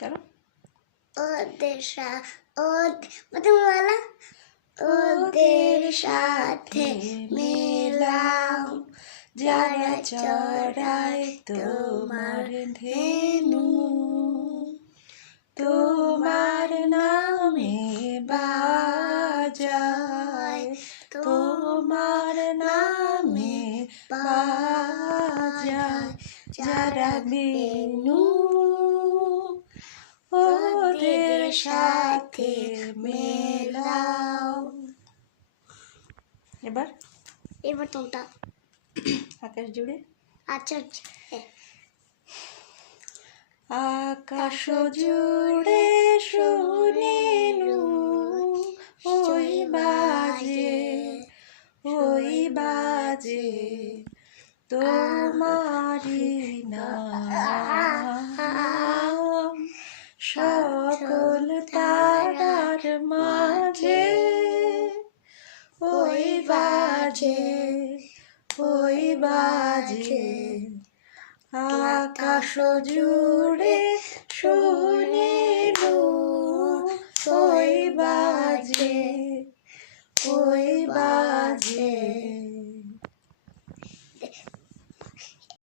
করো। ওদের সাথে মেলাও যারা চড়ায় তোমার ধেনু, তোমার নামে বাজায়, তোমার নামে বাজায় যারা বেনু, ওদের সাথে মেলাও। এবার তোমটা আকাশ জুড়ে। আচ্ছা আকাশ জুড়ে শুনিনু ওই বাজে তোমারি নাম, সকল তারার মাঝে ওই বাজে আকাশ জুড়ে শুনিনু ওই বাজে